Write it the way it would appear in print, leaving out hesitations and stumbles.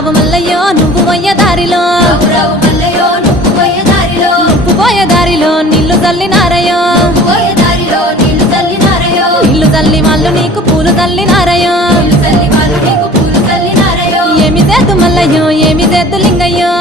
రావు మల్లయ్యో నువ్వు పోయే దారిలో నువ్వు పోయే దారిలో నీళ్లు చల్లినారయ్యో నీళ్లు చల్లి వాళ్ళు నీకు పూలు చల్లినారయ్యో ఏమి చేద్దు మల్లయ్యో ఏమి చేద్దు లింగయ్యో